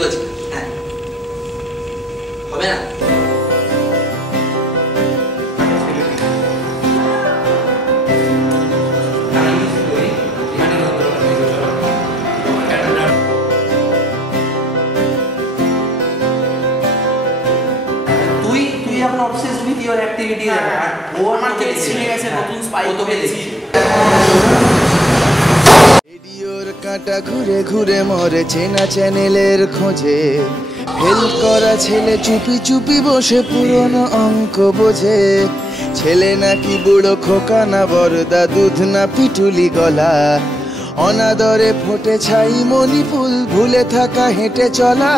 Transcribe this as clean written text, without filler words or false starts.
বলছি হ্যাঁ হবে না এখন obsessed with your activity ও আমার থেকে ছিনে গেছে নতুন স্পাই তোকে দেখি রেডিওর কাঁটা ঘুরে ঘুরে মরে চেনা চ্যানেলের খোঁজে ফেল করা ছেলে চুপি চুপি বসে পুরনো অঙ্ক বোঝে ছেলে নাকি বুড়ো খোকা না বড়দা দুধ না পিটুলি গলা অনাদরে ফোটে ছাই মনি ফুল ভুলে থাকা হেঁটে চলা